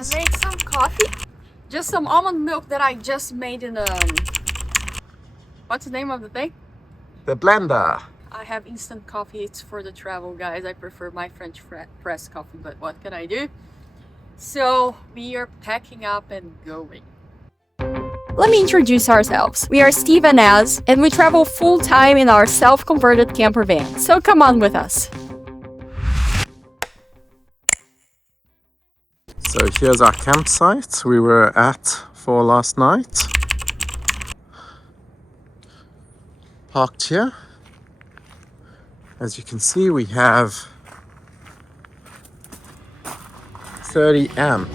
I made some coffee. Just some almond milk that I just made in what's the name of the thing? The blender. I have instant coffee. It's for the travel, guys. I prefer my French press coffee, but what can I do? So we are packing up and going. Let me introduce ourselves. We are Steve and Az, and we travel full-time in our self-converted camper van. So come on with us. So here's our campsite we were at for last night. Parked here. As you can see, we have 30 amp.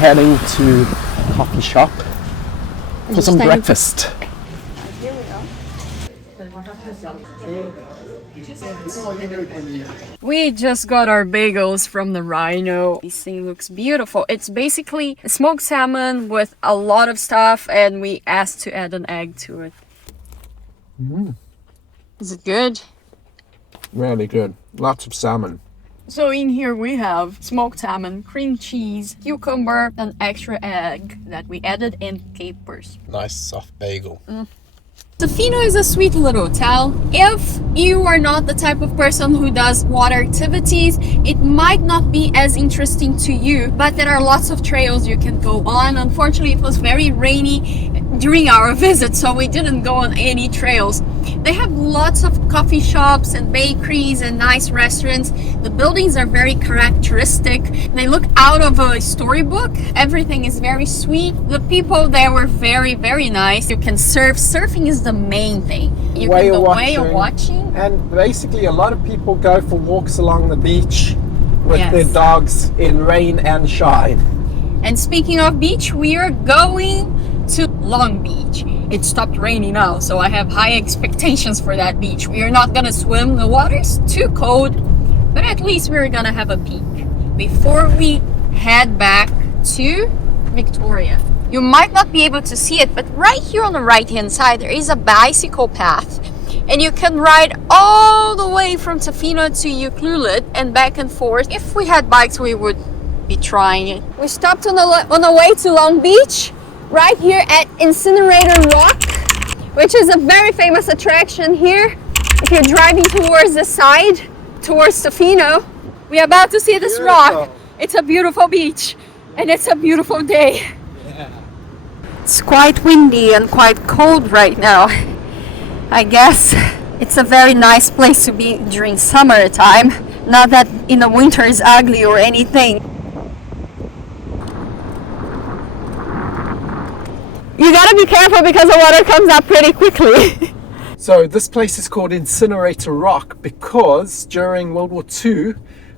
Heading to a coffee shop for some breakfast. We just got our bagels from the Rhino. This thing looks beautiful. It's basically smoked salmon with a lot of stuff, and we asked to add an egg to it. Is it good? Really good. Lots of salmon. So in here we have smoked salmon, cream cheese, cucumber, and extra egg that we added in capers. Nice soft bagel. Tofino is a sweet little town. If you are not the type of person who does water activities, it might not be as interesting to you, but there are lots of trails you can go on. Unfortunately, it was very rainy during our visit, so we didn't go on any trails. They have lots of coffee shops and bakeries and nice restaurants. The buildings are very characteristic. They look out of a storybook. Everything is very sweet. The people there were very, very nice. You can surf. Surfing is the main thing. You can go whale watching. And basically a lot of people go for walks along the beach with Yes. their dogs in rain and shine. And speaking of beach, we are going to Long Beach. It stopped raining now, so I have high expectations for that beach. We are not gonna swim. The water's too cold, but at least we're gonna have a peek before we head back to Victoria. You might not be able to see it, but right here on the right hand side there is a bicycle path, and you can ride all the way from Tofino to Ucluelet and back and forth. If we had bikes, we would be trying it. We stopped on the way to Long Beach, right here at Incinerator Rock, which is a very famous attraction here. If you're driving towards the side, towards Tofino, we're about to see this rock. It's a beautiful beach, and it's a beautiful day. It's quite windy and quite cold right now. I guess it's a very nice place to be during summertime. Not that in the winter is ugly or anything. You gotta be careful because the water comes up pretty quickly. So this place is called Incinerator Rock because during World War II,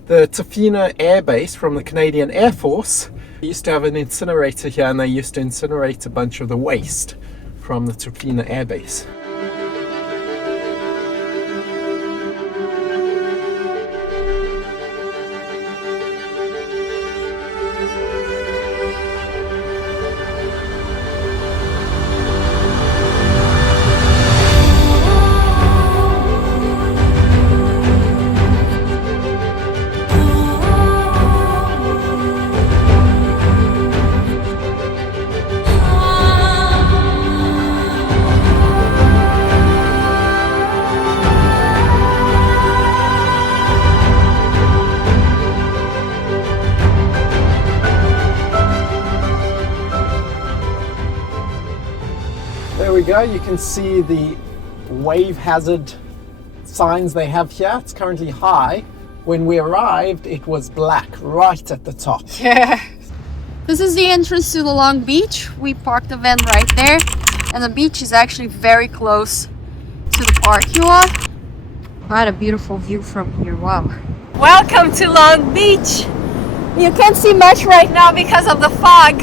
the Tofino Air Base from the Canadian Air Force used to have an incinerator here, and they used to incinerate a bunch of the waste from the Tofino Air Base. There we go, you can see the wave hazard signs they have here. It's currently high. When we arrived, it was black right at the top. Yeah. This is the entrance to the Long Beach. We parked the van right there, and the beach is actually very close to the parking lot. What a beautiful view from here, wow. Welcome to Long Beach. You can't see much right now because of the fog.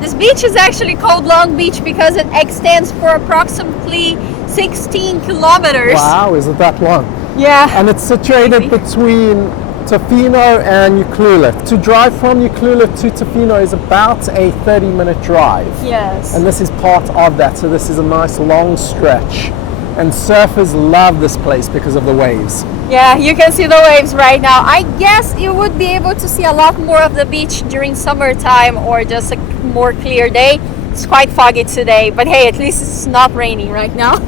This beach is actually called Long Beach because it extends for approximately 16 kilometers. Wow, is it that long? Yeah. And it's situated between Tofino and Ucluelet. To drive from Ucluelet to Tofino is about a 30-minute drive. Yes. And this is part of that, so this is a nice long stretch. And surfers love this place because of the waves. Yeah, you can see the waves right now. I guess you would be able to see a lot more of the beach during summertime or just a more clear day. It's quite foggy today, but hey, at least it's not raining right now.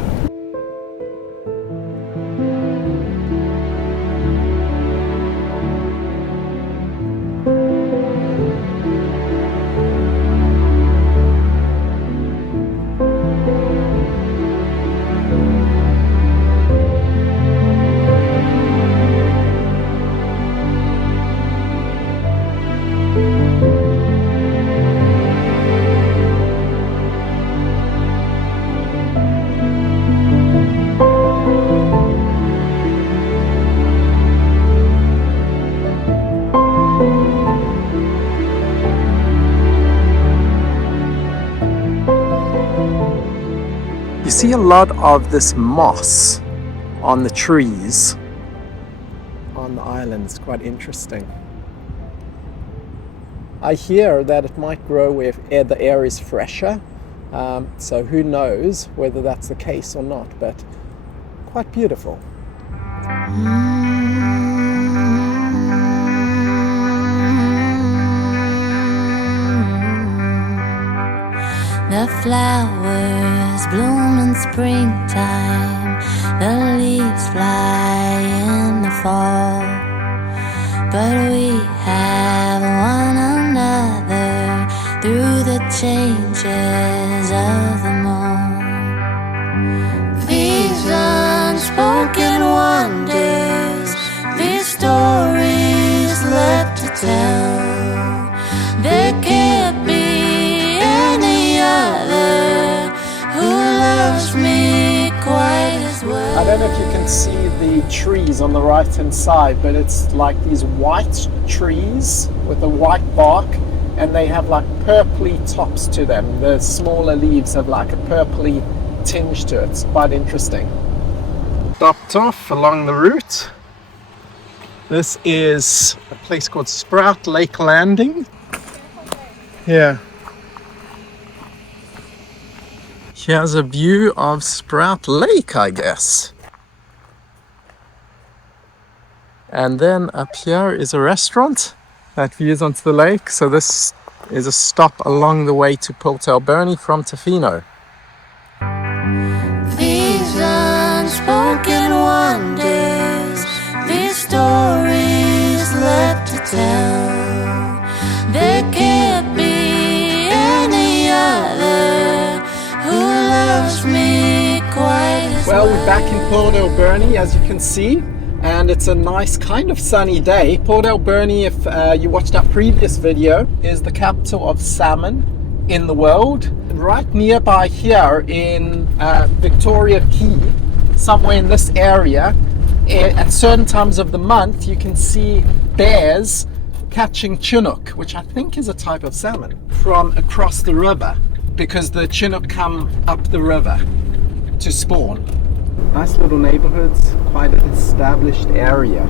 You see a lot of this moss on the trees on the island. It's quite interesting. I hear that it might grow where the air is fresher, so who knows whether that's the case or not, but quite beautiful. The flowers bloom in springtime, the leaves fly in the fall, but we have one another through the changes of them all. These unspoken wonders, these stories left to tell, there can't be who loves me quite as well. I don't know if you can see the trees on the right hand side, but it's like these white trees with a white bark, and they have like purpley tops to them. The smaller leaves have like a purpley tinge to it. It's quite interesting. Stopped off along the route. This is a place called Sprout Lake Landing. Yeah. Here's a view of Sprout Lake, I guess. And then up here is a restaurant that views onto the lake. So this is a stop along the way to Port Alberni from Tofino. These unspoken wonders, these stories left to tell, there can't be any other who loves me quite as well. Well, we're back in Port Alberni, as you can see, and it's a nice kind of sunny day. Port Alberni, if you watched our previous video, is the capital of salmon in the world. Right nearby here in Victoria Key, somewhere in this area, at certain times of the month, you can see bears catching chinook, which I think is a type of salmon, from across the river, because the chinook come up the river to spawn. Nice little neighborhoods, quite an established area.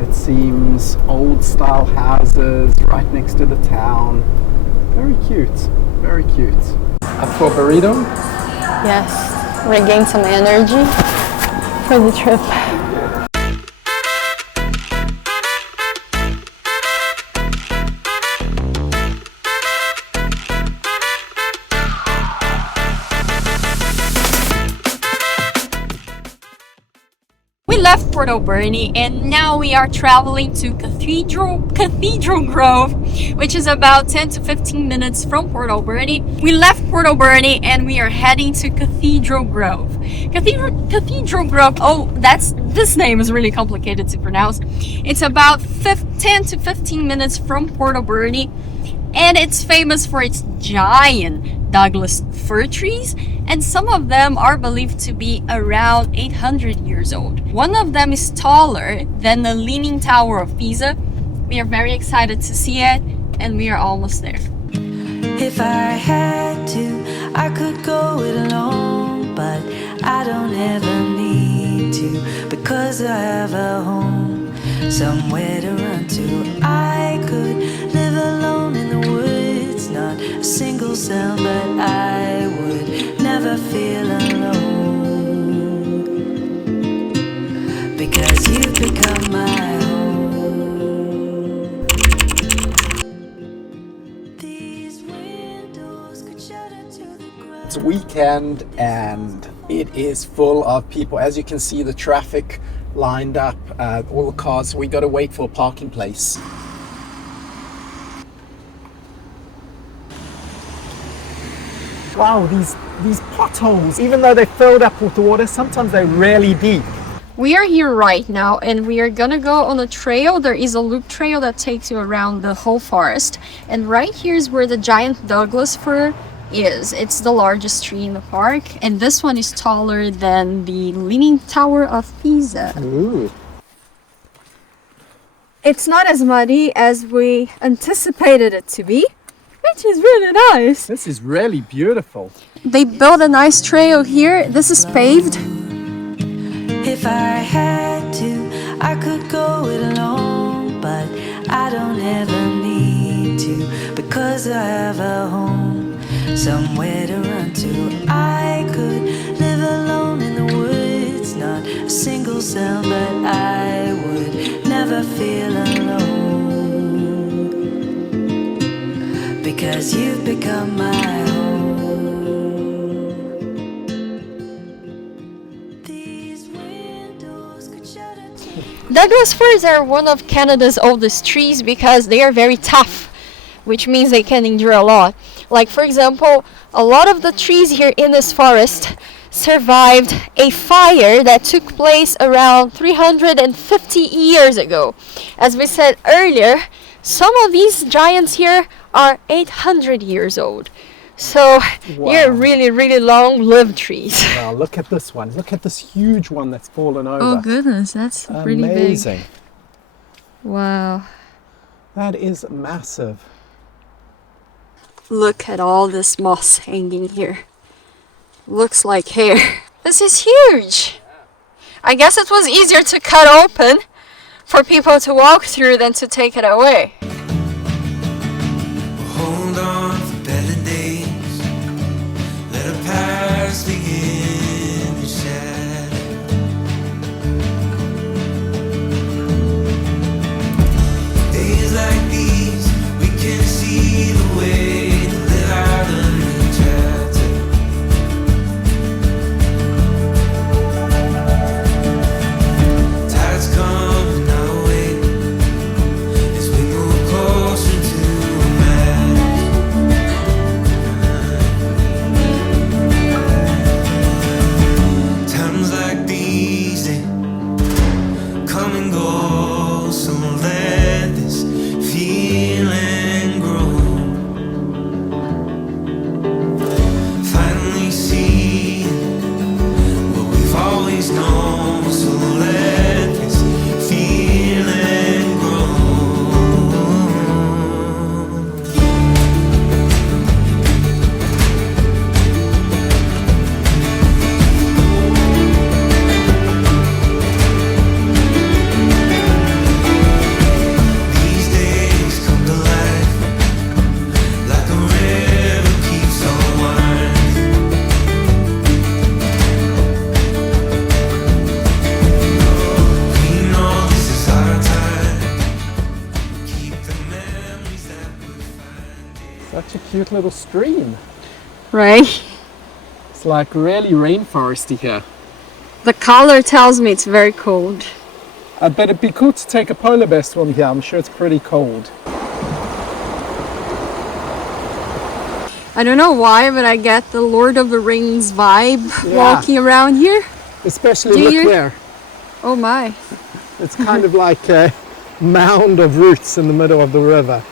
It seems old style houses right next to the town. Very cute, very cute. Up for a burrito? Yes, regain some energy for the trip. We left Port Alberni and now we are traveling to Cathedral Grove, which is about 10 to 15 minutes from Port Alberni. We left Port Alberni and we are heading to Cathedral Grove. Cathedral Grove, this name is really complicated to pronounce. It's about 10 to 15 minutes from Port Alberni. And it's famous for its giant Douglas fir trees, and some of them are believed to be around 800 years old. One of them is taller than the Leaning Tower of Pisa. We are very excited to see it, and we are almost there. If I had to, I could go it alone, but I don't ever need to, because I have a home, somewhere to run to. I could live alone in the woods, not a single sound, but I would never feel alone, because you've become my home. It's weekend and it is full of people. As you can see, the traffic lined up, all the cars. We got to wait for a parking place. Wow, these potholes, even though they're filled up with water, sometimes they're really deep. We are here right now and we are gonna go on a trail. There is a loop trail that takes you around the whole forest. And right here is where the giant Douglas fir is. It's the largest tree in the park. And this one is taller than the Leaning Tower of Pisa. Ooh. It's not as muddy as we anticipated it to be, which is really nice. This is really beautiful. They built a nice trail here. This is paved. If I had to, I could go it alone, but I don't ever need to, because I have a home, somewhere to run to. I could live alone in the woods, not a single sound, but I would never feel alone, because you've become my home. Douglas firs are one of Canada's oldest trees because they are very tough, which means they can endure a lot. Like, for example, a lot of the trees here in this forest survived a fire that took place around 350 years ago. As we said earlier, some of these giants here are 800 years old. So they're really, really long-lived trees. Wow, look at this one. Look at this huge one that's fallen over. Oh goodness, that's pretty big. Amazing. Wow. That is massive. Look at all this moss hanging here. Looks like hair. This is huge. I guess it was easier to cut open for people to walk through than to take it away. Hold on for better days. Let her pass begin to shadow. Days like these, we can see the way to live out a new chapter. Tides coming our way as we move closer to times like these, they come and go, so let this feeling grow. Finally seeing what we've always known, so let this feeling grow. These days come to life like a river keeps on winding. We know this is our time. Keep the memories that we're finding. Such a cute little stream. Right? It's like really rainforesty here. The color tells me it's very cold. But it'd be cool to take a polar bear swim here. I'm sure it's pretty cold. I don't know why, but I get the Lord of the Rings vibe Yeah. walking around here. Especially Do look you? there. Oh my. It's kind of like a mound of roots in the middle of the river.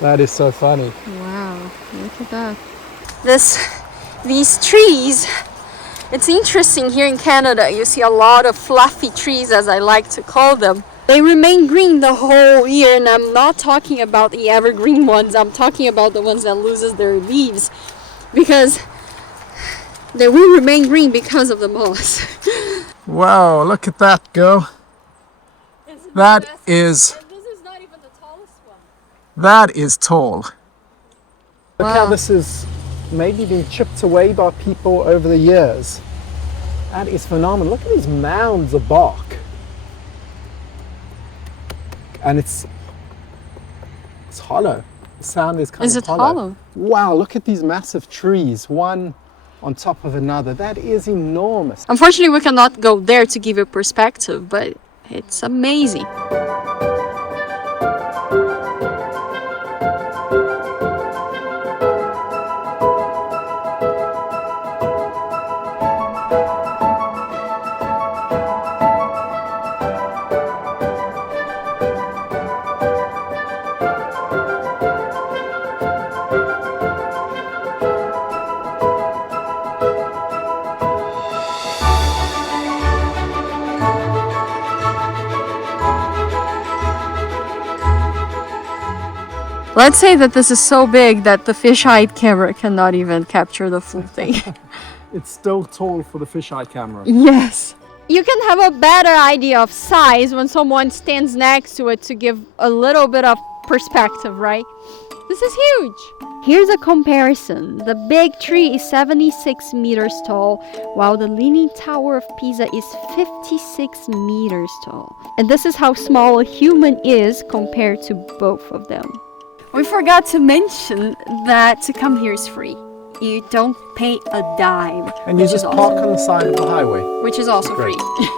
That is so funny. Wow, look at that. These trees, it's interesting here in Canada. You see a lot of fluffy trees, as I like to call them. They remain green the whole year, and I'm not talking about the evergreen ones. I'm talking about the ones that loses their leaves, because they will remain green because of the moss. Wow, look at that, girl. That is, And this is not even the tallest one. that is tall. Look how Wow. this is maybe been chipped away by people over the years. That is phenomenal. Look at these mounds of bark. And it's hollow. The sound is kind Is of it hollow? Wow, look at these massive trees, one on top of another. That is enormous. Unfortunately, we cannot go there to give you perspective, but it's amazing. Let's say that this is so big that the fisheye camera cannot even capture the full thing. It's still tall for the fisheye camera. Yes. You can have a better idea of size when someone stands next to it to give a little bit of perspective, right? This is huge. Here's a comparison. The big tree is 76 meters tall, while the Leaning Tower of Pisa is 56 meters tall. And this is how small a human is compared to both of them. We forgot to mention that to come here is free. You don't pay a dime. And you which is just awesome. park on the side of the highway. Which is also Great. free.